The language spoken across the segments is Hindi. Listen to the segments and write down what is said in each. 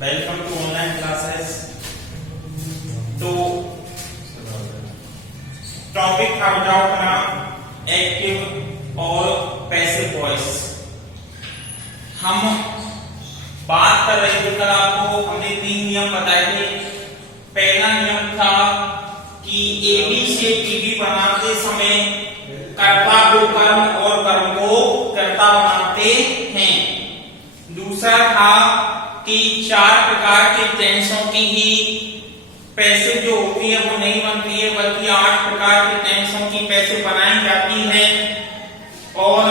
Welcome to online classes. तो टॉपिक था बताओ अपना एक्टिव और पैसिव वॉइस। हम बात कर रहे थे कल, आपको हमने 3 नियम बताए थे। पहला नियम था कि एबी से पीबी बनाते समय कर्ता को कर्म और कर्म को कर्ता बनाते हैं। दूसरा था कि 4 प्रकार के टेंसों की ही पैसिव जो होती है वो नहीं बनती है, बल्कि 8 प्रकार के टेंसों की पैसिव बनाई जाती है। और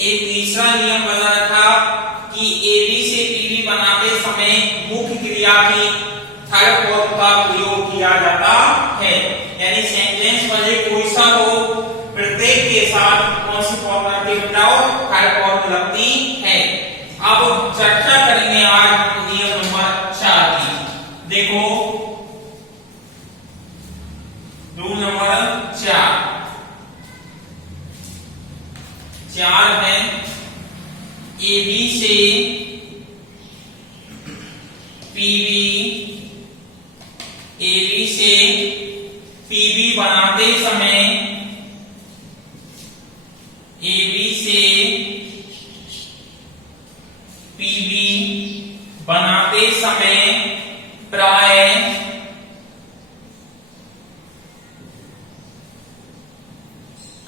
एक तीसरा नियम बताया था कि एबी से पीबी बनाते समय मुख्य क्रिया की थर्ड फॉर्म का प्रयोग किया जाता है। यानी सेंटेंस वाले कोई सा हो, प्रत्येक के साथ कौन सी फॉर्म लगती है बताओ, थर्ड फॉर्म लगती है। अब चर्चा करेंगे आज नियम नंबर 4 की। देखो रूल नंबर 4 है एबी से पीबी बनाते समय एबी से पीबी बनाते समय प्राय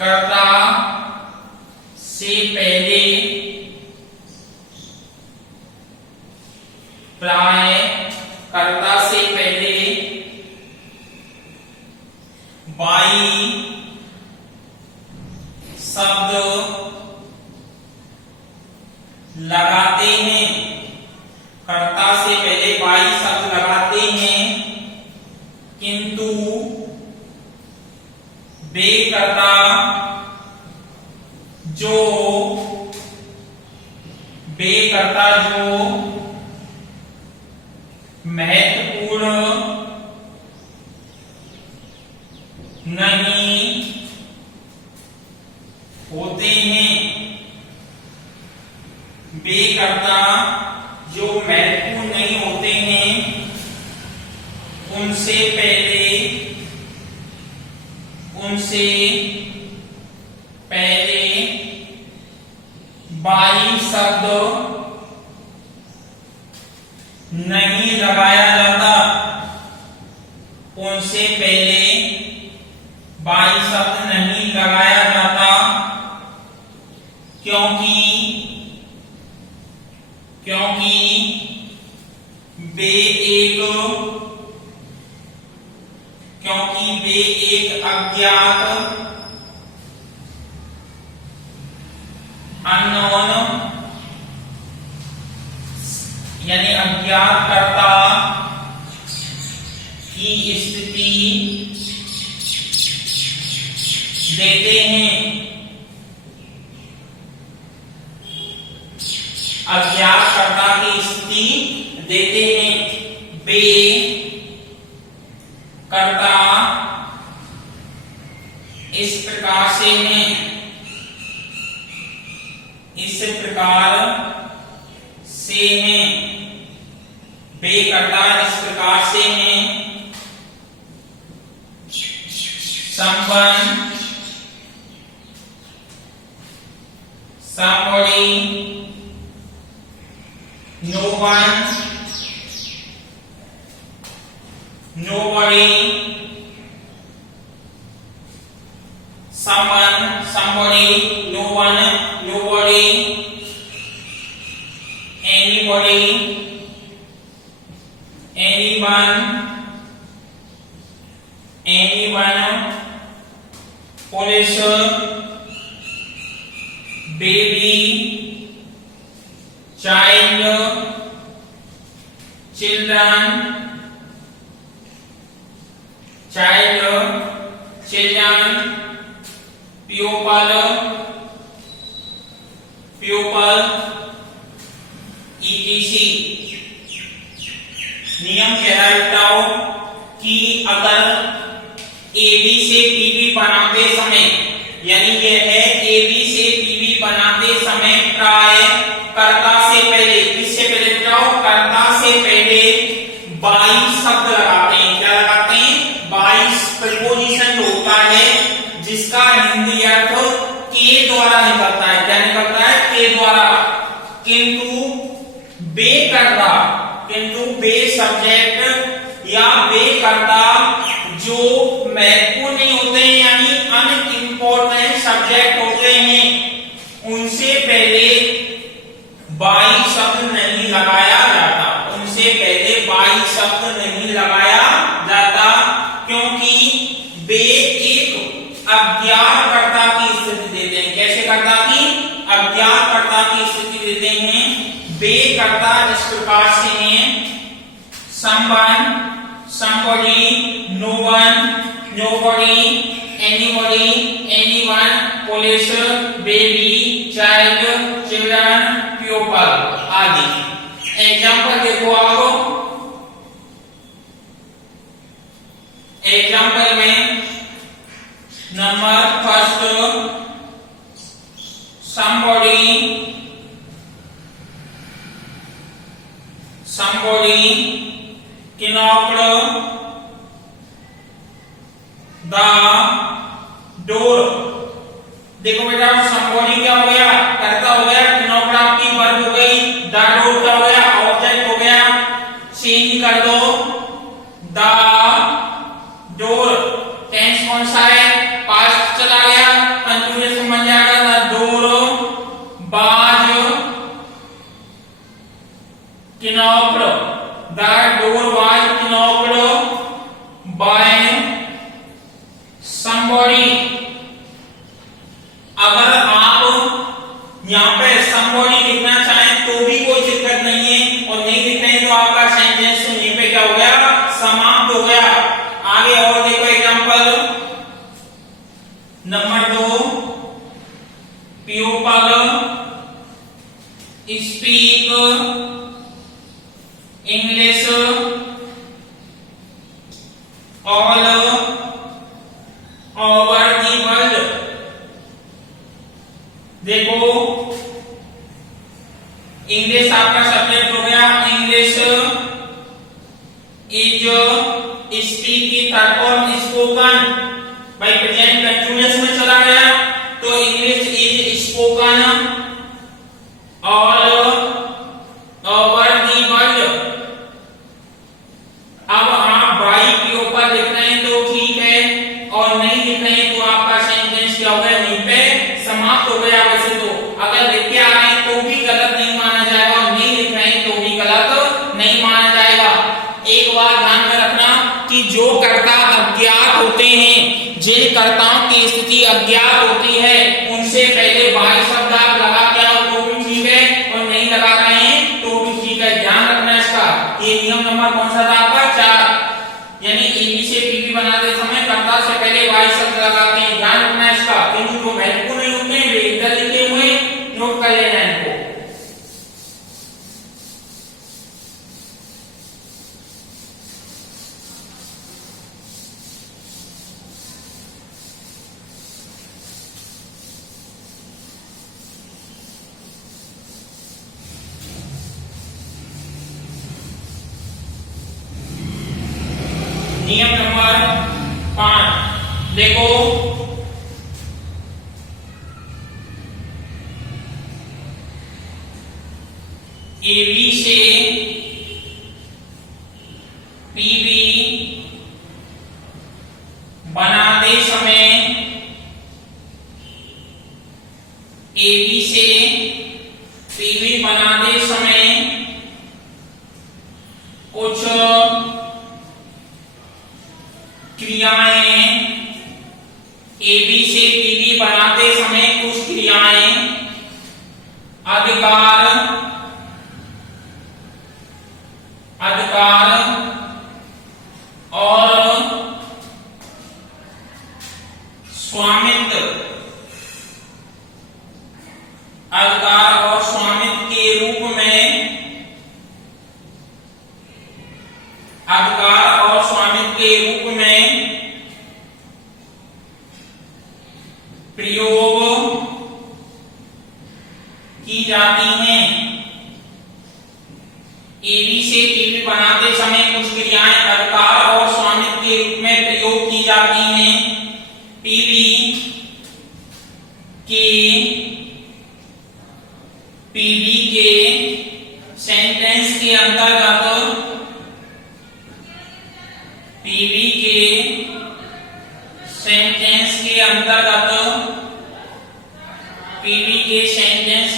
कर्ता से पहले बाई शब्द लगाते हैं। कर्ता से पहले बाई शब्द लगाते हैं, किंतु वे कर्ता जो महत्वपूर्ण नहीं होते हैं, वे कर्ता जो महत्वपूर्ण नहीं होते हैं उनसे पहले बाई शब्द नहीं लगाया जाता। उनसे पहले बाई शब्द नहीं लगाया जाता क्योंकि वे एक अज्ञात अननोन यानी अज्ञात कर्ता की स्थिति देते हैं। अज्ञात कर्ता की स्थिति देते हैं। वे कर्ता इस प्रकार से हैं, वे कर्ता इस प्रकार से हैं। someone, somebody, no one, nobody, someone, somebody, no one, nobody, anybody, anyone, police, baby, child, children, pupil, etc. नियम कह रहा है कि अगर एबी से पीबी बनाते समय, यानी यह है एबी से पीबी बनाते समय प्राय कर्ता से पहले, किससे पहले जाओ, कर्ता से पहले 22 शब्द लगाते हैं। क्या लगाते हैं? 22 प्रीपोजिशन होता है जिसका हिंदी अर्थ के द्वारा निकलता है। क्या निकलता है? के द्वारा। किंतु बे सब्जेक्ट या बे कर्ता जो महत्वपूर्ण नहीं होते हैं, यानी अनइम्पोर्टेंट सब्जेक्ट होते हैं, उनसे पहले 22 शब्द नहीं लगाया जाता। उनसे पहले 22 शब्द नहीं लगाया जाता, क्योंकि वे एक अज्ञातकर्ता की स्थिति देते हैं। कैसे कर्ता की? अज्ञातकर्ता की स्थिति देते हैं। वे कर्ता इस प्रकार से हैं: someone, somebody, no one, nobody, anybody, anyone, police, baby, child, children, pupil आदि। एग्जाम्पल देखो आप। एग्जाम्पल में number first, somebody knocked the door। देखो बेटा, somebody क्या हो गया? कर्ता हो गया। knocked आपकी वर्ब हो गई। the door क्या हो गया? ऑब्जेक्ट हो गया। चेंज कर दो, the door टेंस कौन सा है? पास्ट चला गया। कंटिन्यूएशन बन जाएगा the door was knocked। the door was knocked by somebody। अगर आप यहाँ पे somebody लिखना चाहें तो भी कोई दिक्कत नहीं है, और नहीं लिखना है तो आपका सेंटेंस यहीं पे क्या हो गया? समाप्त हो गया। आगे और देखो example number 2, pupil speak English all over the world। देखो, इंग्लिश आपका सब्जेक्ट हो गया। इंग्लिश इज स्पीक की third form spoken, by present continuous में चला गया, तो English is spoken all over the world. अब आप बाई के ऊपर लिख रहे हैं तो ठीक है, और नहीं लिख रहे हैं तो आपका सेंटेंस क्या हो गया? वहीं पे समाप्त हो गया। वैसे तो अगर लिख के आ रहे हैं तो भी गलत नहीं माना जाएगा, और नहीं लिख रहे हैं तो भी गलत नहीं माना जाएगा। एक बात ध्यान में रखना कि जो कर्ता अज्ञात होते हैं, जिन कर्ताओं की स्थिति अज्ञात होती है, उनसे पहले 22 शब्द आप लगा के आओ तो भी ठीक है, और नहीं लगा रहे हैं तो भी ठीक है। ध्यान रखना इसका। ये नियम नंबर कौन सा था आपका? 4। यानी एबी से पीबी बनाते समय कर्ता से पहले 22 शब्द लगाते हैं। ध्यान रखना इसका, क्योंकि जो महत्वपूर्ण नहीं होते हैं वे इधर लिखे हुए, नोट कर लेना इनको। नियम नंबर 5 देखो, एबी से पीबी बनाते समय, एबी से पीबी बनाते समय कुछ क्रियाएं, एबी से पीबी बनाते समय कुछ क्रियाएं अधिकार और स्वामित्व, अधिकार और स्वामित्व के रूप में, अधिकार और स्वामित्व के रूप में प्रयोग की जाती हैं। एबी से पीबी बनाते समय कुछ क्रियाएं अधिकार और स्वामित्व के रूप में प्रयोग की जाती हैं। पीबी के सेंटेंस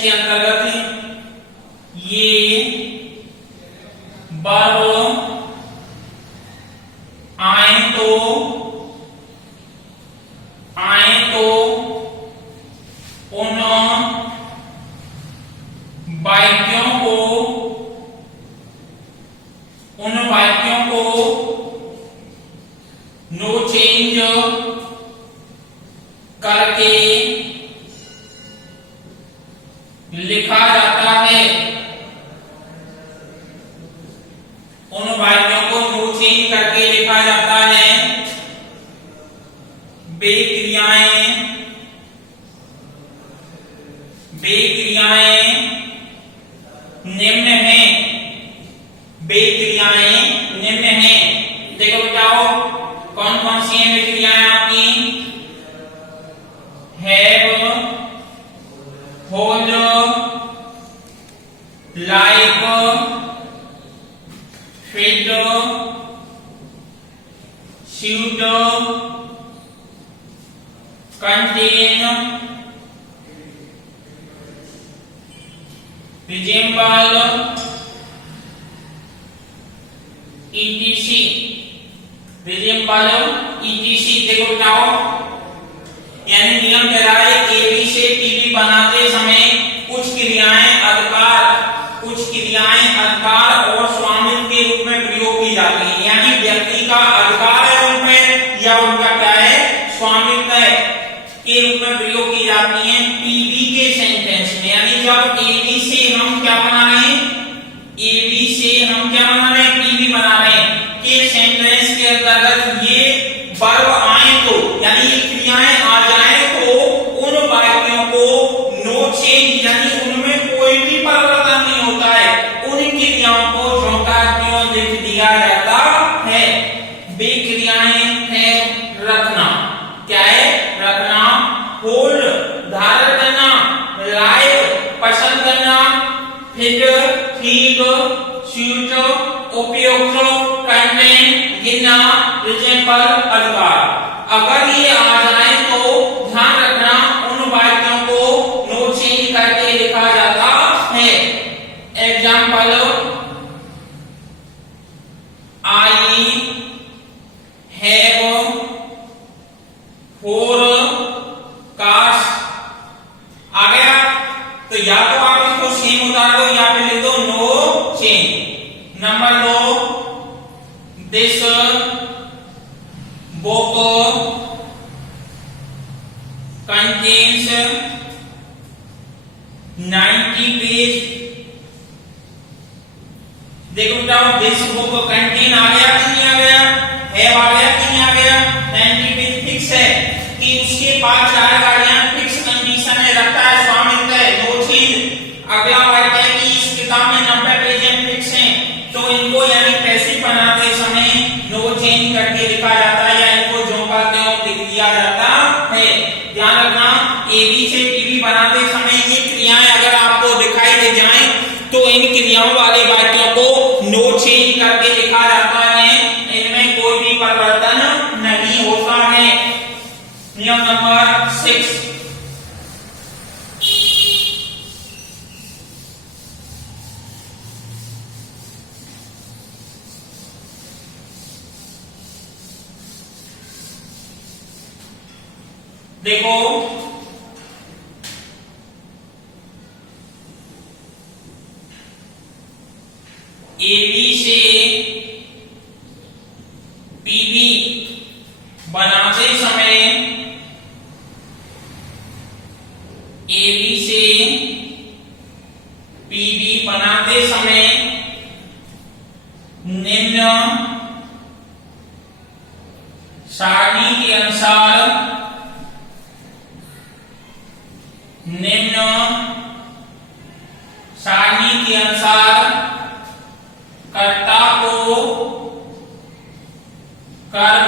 के अंतर्गत ये वर्ब आए तो उन वाक्यों को नो चेंज करके लिखा जाता है। उन वाक्यों को नो चेंज करके लिखा जाता है। वे क्रियाएं निम्न हैं। देखो बताओ कौन कौन सी हैं वे क्रियाएं आपकी? Have, hold, like, fit, shoot, contain, resemble, etc। देखो बताओ, यानी नियम कह रहा है एबी से पीबी बनाते समय कुछ क्रियाएं अधिकार और स्वामित्व के रूप में प्रयोग की जाती हैं। यानी व्यक्ति का अधिकार है उनमें या उनका क्या है, स्वामित्व है, के रूप में प्रयोग की जाती हैं पीबी के सेंटेंस में। यानी जब एबी से हम क्या बना रहे हैं, पीबी बना रहे हैं के सेंटेंस के अंतर्गत ये वर्ब आए तो, यानी ये क्रियाएं आ जाए तो उन वाक्यों को नो चेंज, यानी उनमें कोई भी परिवर्तन नहीं होता है। उन क्रियाओं को ज्यों का त्यों लिख दिया जाता है। वे क्रियाएं हैं रखना, क्या है, रखना, होल्ड, धारण करना, लाइक, पसंद करना, फिट, ठीक, शूट, उपयोग, कंटेन, गिनना, रिजेंबल, अधिकार। अगर ये आ जाए तो ध्यान रखना उन वाक्यों को नो चेंज करके लिखा जाता है। एग्जाम्पल, आई हैव फोरकास्ट आ गया तो या तो आप इसको सेम उतार दो या फिर लिख दो no change. Number 2, this book contains 90 page. देखो बताओ, दिस बुक कंटेन आ गया कि नहीं आ गया, हैव आ गया कि नहीं आ गया। 90 पेज फिक्स है कि उसके पास 4 गाड़ियां फिक्स कंडीशन में रखता है, स्वामित्व है, नो चेंज। अगला वाक्य है कि इस किताब में 90 पेज फिक्स हैं, तो इनको यानी पैसिव बनाते समय नो चेंज करके लिखा जाता है या इनको ज्यों का त्यों लिख दिया जाता है। ध्यान रखना, एबी से पीबी बनाते समय ये क्रियाएं अगर आपको दिखाई दे जाएं तो इन क्रियाओं वाले वाक्यों को नो चेंज करके लिखा जाता है। इनमें कोई भी परिवर्तन नहीं होता है। नियम नंबर 6, देखो एबी से पीबी बनाते समय निम्न सारणी के अनुसार कर्ता को कर्म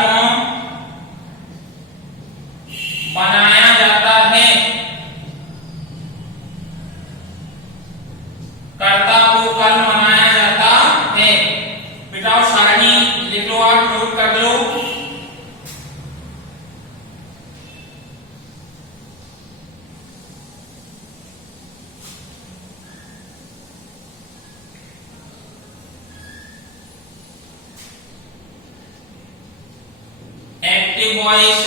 बनाया जाता है। कर्ता को कर्म बनाया जाता है। बेटा सारणी लिख लो, आप नोट कर लो। एक्टिव वॉइस,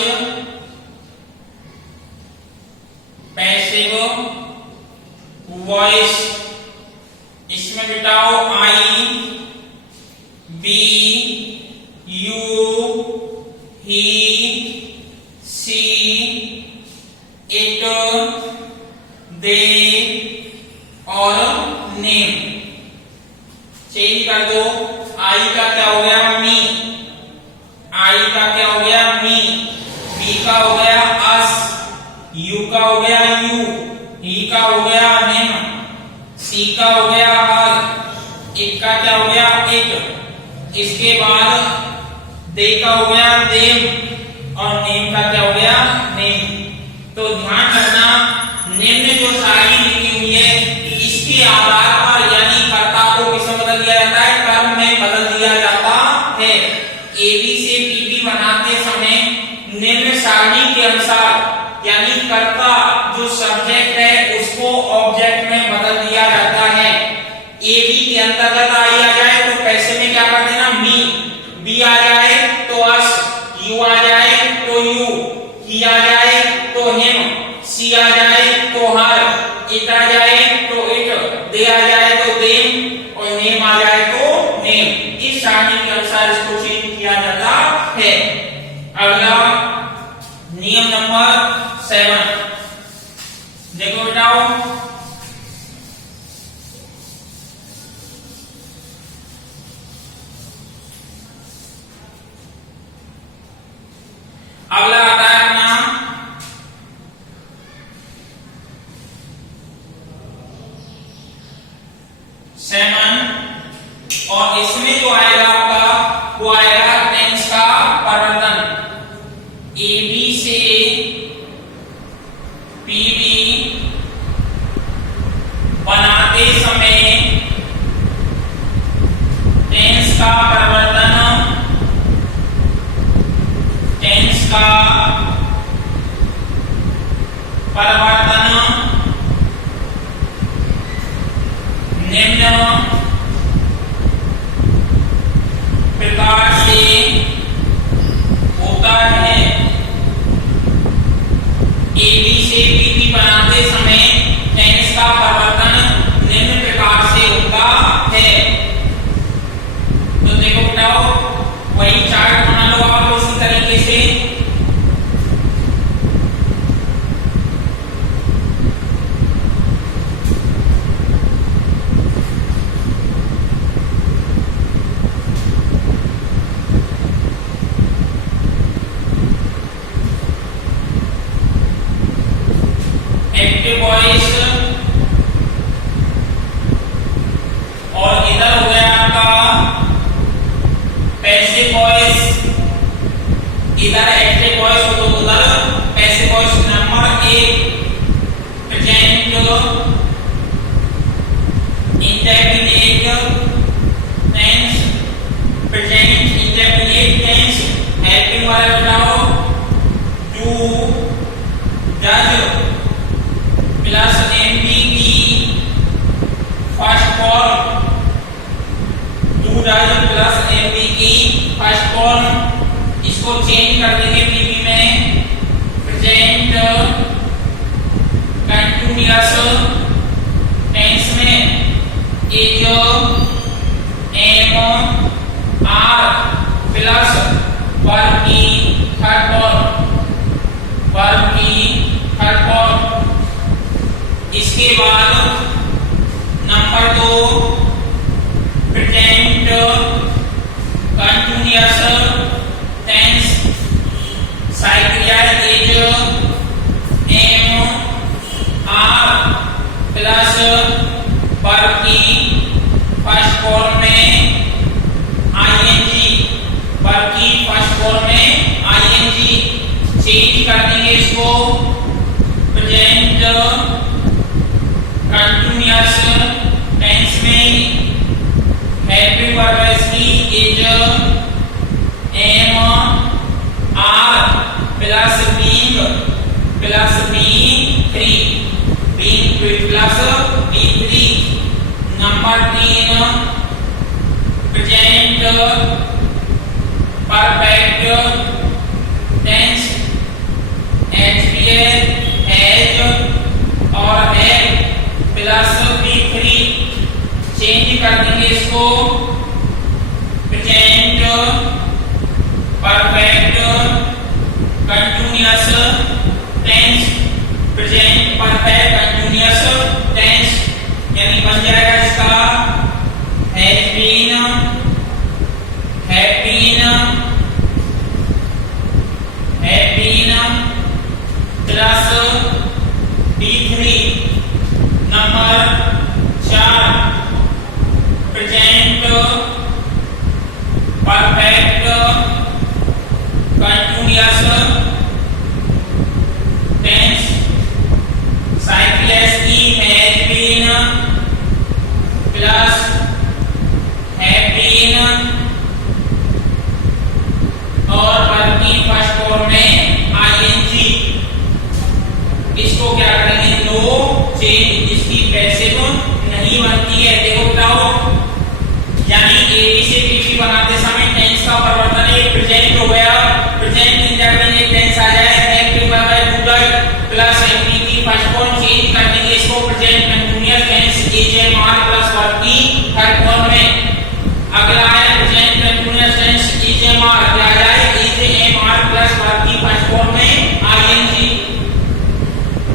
पैसिव वॉइस, इसमें बिटाओ I, we, you, he, she, it, they और नेम। चेंज कर दो। आई का क्या हो गया? मी। आई का क्या हो गया? मी। बी का हो गया अस। यू का हो गया यू। ही का हो गया हिम। सी का हो गया हर। इट का क्या हो गया? इट। इसके बाद दे का हो गया देम और नेम का क्या हो गया? नेम। तो ध्यान रखना, निम्न जो सारणी लिखी हुई है इसके आधार पर यानी कर्ता को किसमें बदल दिया जाता है? कर्म में बदल दिया जाता है। एबी से पीबी बनाते समय निम्न सारणी के अनुसार यानी कर्ता जो सब्जेक्ट है उसको ऑब्जेक्ट में बदल दिया जाता है। एबी के अंतर्गत आई आ जाए तो पैसे में क्या कर देना? मी। बी आ जाए तो अस। यू आ जाए तो यू। ही आ जाए तो हिम। सी आ जाए तो हर। इट आ जाए तो इट। दे आ जाए तो देम और नेम आ जाए तो नेम। इस सारणी के अनुसार इसको चेंज किया जाता है। अगला नियम नंबर 7 देखो बेटाओ। अगला आता है अपना सेवन और इसमें जो आएगा आपका वो आएगा टेंस का परिवर्तन। एबी से पीबी बनाते समय टेंस का परिवर्तन, टेंस का परिवर्तन निम्न प्रकार से होता है। एबी से पीबी बनाते समय टेंस का परिवर्तन निम्न प्रकार से होता है। तो देखो बताओ, वही चार्ट बना लो आप उसी तरीके से। एक्टिव वॉइस और इधर हो गया आपका पैसिव वॉइस। इधर एक्टिव वॉइस हो तो उधर passive voice. Number 1 present indefinite tense. Present indefinite tense helping वाला बताओ। डू, डज प्लस एमपी की first form. Do does plus एमपी की फर्स्ट फॉर्म। इसको चेंज कर देंगे पीपी में। प्रेजेंट कंटिन्यूअस टेंस में is, am, are plus verb की थर्ड फॉर्म। वर्ब की थर्ड फॉर्म। इसके बाद नंबर 2 प्रेजेंट कंटिन्यूअस टेंस साइक्रिया is, am, are plus verb की फर्स्ट फॉर्म में is am are plus b3 being plus b3 number 3 present perfect tense HPL has और है प्लस b3 चेंज कर देंगे इसको present perfect continuous tense present perfect continuous tense यानी बन जाएगा इसका has been plus b3 number 4 present perfect continuous tense साइक्लस की has been plus have been और वर्ब की फर्स्ट फॉर्म में आईएनजी इसको क्या करेंगे नो चेंज इसकी पैसिव नहीं बनती है। देखो बताओ यानी एबी से बीबी बनाते समय टेंस का परिवर्तन एक प्रेजेंट हो गया प्रेजेंट इन जगह में टेंस आ जाए हैव टू बाय गूगल प्लस एमपी की फर्स्ट फॉर्म चेंज कर देंगे इसको present continuous tense is am are plus verb की थर्ड फॉर्म में। अगला है present continuous tense is am are क्या आ जाए is am are plus verb की फर्स्ट फॉर्म में आईएनजी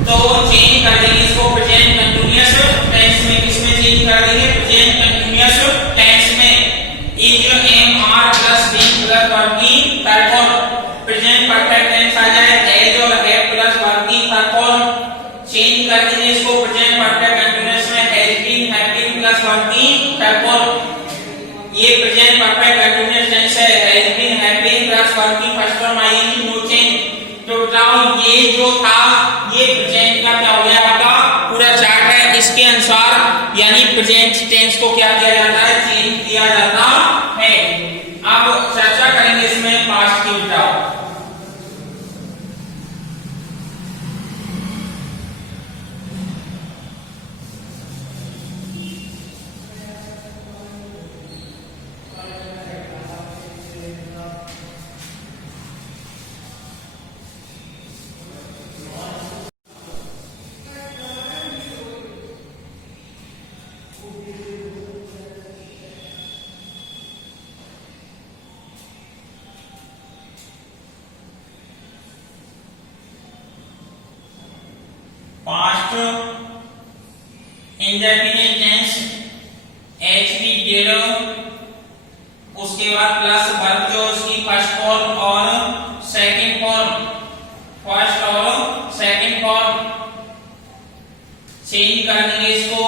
तो चेंज कर देंगे इसको प्रेजेंट कंटीन्यूअस टेंस में किसमें चेंज कर देंगे प्रेजेंट कंटीन्यूअस टेंस में is am are plus be plus verb की third form present perfect tense आ जाए हैज और हैव प्लस वर्ब की थर्ड फॉर्म चेंज कर देंगे इसको प्रेजेंट परफेक्ट कंटीन्यूअस में has been have been plus verb की थर्ड फॉर्म। ये प्रेजेंट परफेक्ट कंटीन्यूअस टेंस है has been have been plus verb की first form ING no change. तो बताओ ये जो था ये प्रेजेंट का क्या हो गया आपका पूरा चार्ट है इसके अनुसार यानी प्रेजेंट टेंस को क्या किया जाता है चेंज किया जाता है। अब चर्चा करेंगे इसमें पास्ट की बताओ पास्ट इंडेफिनिट टेंस एचबी डेड उसके बाद प्लस वर्ब जो उसकी फर्स्ट फॉर्म और सेकंड फॉर्म फर्स्ट और सेकंड फॉर्म चेंज कर देंगे इसको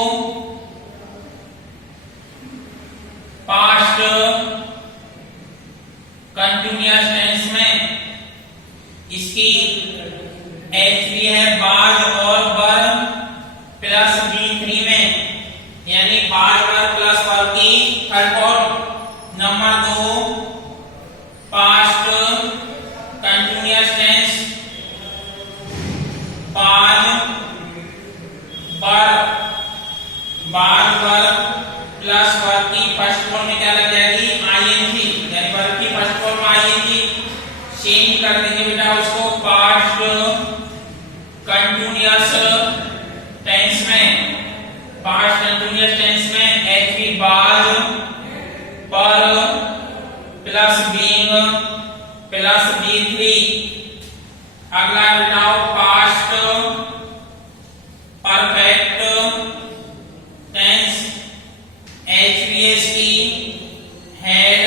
पास्ट कंटीन्यूअस टेंस में इसकी एचबी है बाज और वर प्लस b3 में यानी बाज वर प्लस वर्ब की third form. Number 2 past continuous tense was were plus verb की फर्स्ट फॉर्म में क्या लग जाएगी आईएनजी यानी वर्ब की फर्स्ट फॉर्म आईएनजी चेंज कर देंगे बेटा उसको पास्ट कंटीन्यूअस टेंस में पास्ट कंटीन्यूअस टेंस में एचबी बाज पर प्लस बीइंग प्लस b3। अगला बताओ पास्ट परफेक्ट टेंस एचबीएस की हैड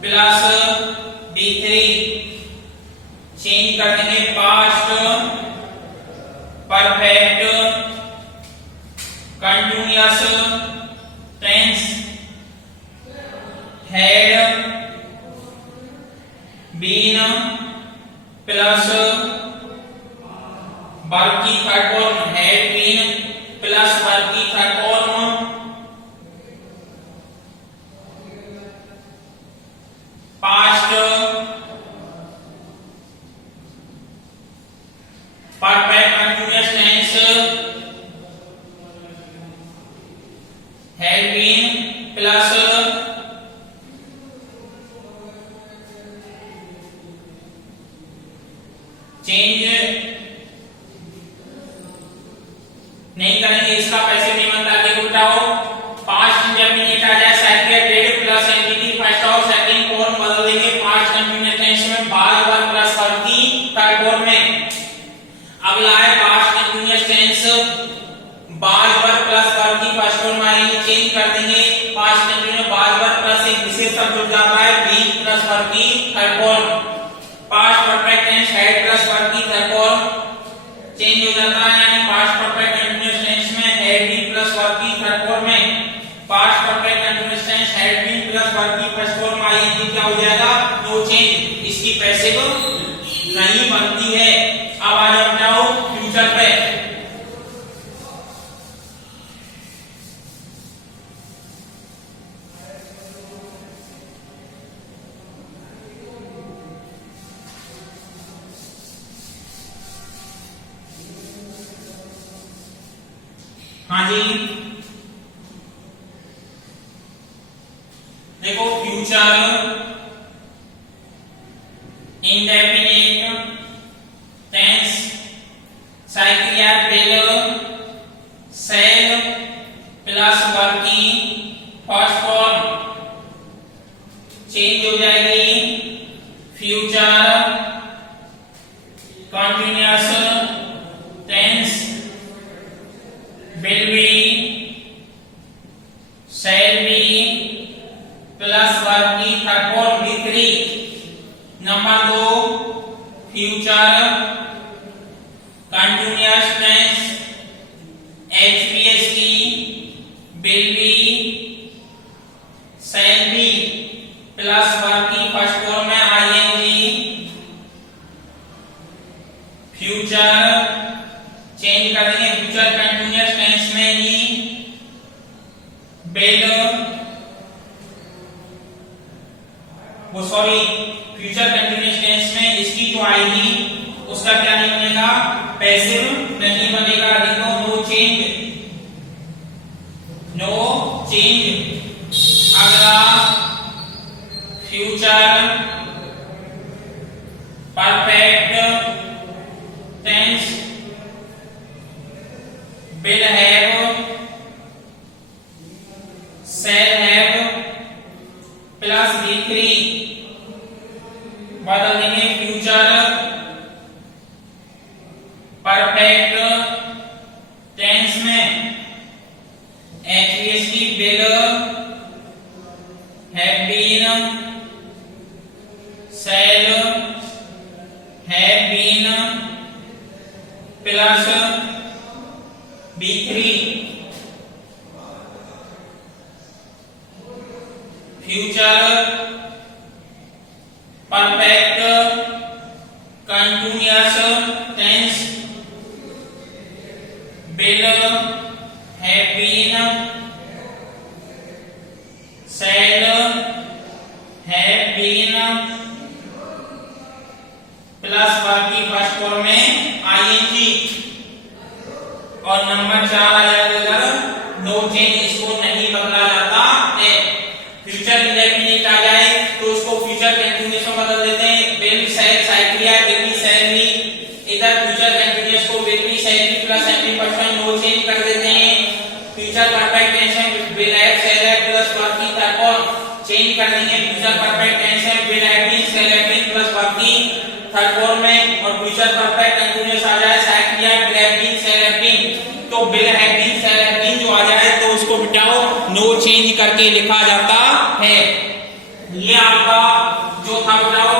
प्लस b3 चेंज कर देंगे past perfect continuous tense had been plus verb की third form had been plus verb की थर्ड फॉर्म प्लस चेंज नहीं करेंगे, इसका पैसे नहीं बनता। देखो उठाओ, पास्ट इंडेफिनिट आ जाए साइक्लिक प्लस एंटिटी फर्स्ट और सेकंड फॉर्म बदल देंगे पास्ट कंटिन्यूअस टेंस में बार बार प्लस वर्ब की थर्ड फॉर्म में। अगला है पास्ट कंटिन्यूअस टेंस बार बार प्लस वर्ब की फर्स्ट फॉर्म आएगी, चेंज कर देंगे पास्ट कंटिन्यूअस बार बार प्लस एक विशेष शब्द जुड़ जाता है बीइंग प्लस वर्ब की third form. Past perfect tense had plus verb की थर्ड फॉर्म चेंज हो जाता है, यानी पास्ट परफेक्ट कंटीन्यूअस टेंस में हैड बीन प्लस वर्ब की थर्ड फॉर्म में past perfect continuous tense had been plus verb की फर्स्ट फॉर्म आएगी, क्या हो जाएगा नो चेंज, इसकी पैसिव नहीं बनती है। अब आ जाओ फ्यूचर पे। हाँ जी, देखो फ्यूचर इंडेफिनिट टेंस साइक्लिक विल सेल प्लस वर्ब की फर्स्ट फॉर्म चेंज हो जाएगी future continuous tense will be shall be plus verb की third form B3। Number 2 future continuous tense HPS की will be shall be plus verb की फर्स्ट फॉर्म में ING। फ्यूचर चेंज कर देंगे फ्यूचर कंटीन्यूअस टेंस में ही will वो सॉरी फ्यूचर कंटीन्यूअस टेंस में इसकी जो आएगी उसका क्या नहीं बनेगा, पैसिव नहीं बनेगा। देखो नो चेंज, नो चेंज। अगला future perfect tense will have shall have plus B3 बदल देंगे फ्यूचर परफेक्ट टेंस में HPS की will have been shall have been plus B3। Future perfect continuous tense will have been shall have been plus verb की फर्स्ट फॉर्म में ING। और नंबर 4 आ जाएगा नो चेंज, इसको नहीं बदला जाता है। फ्यूचर इंडेफिनिट आ जाए तो उसको फ्यूचर कंटीन्यूअस में बदल देते हैं, विल शैल साइक्लिक विल बी शैल बी। इधर फ्यूचर कंटीन्यूअस को will be shall be plus एंटी पर्सन नो चेंज कर देते हैं। फ्यूचर परफेक्ट टेंस में will have shall have plus verb की थर्ड फॉर्म चेंज कर देंगे। फ्यूचर परफेक्ट टेंस में will have been shall have been plus verb की थर्ड फॉर्म में। और फ्यूचर परफेक्ट कंटीन्यूअस आ जाए साइक्लिक will have been shall have been, तो will have been shall have been जो आ जाए तो उसको बिटाओ नो चेंज करके लिखा जाता है। ये आपका जो था बताओ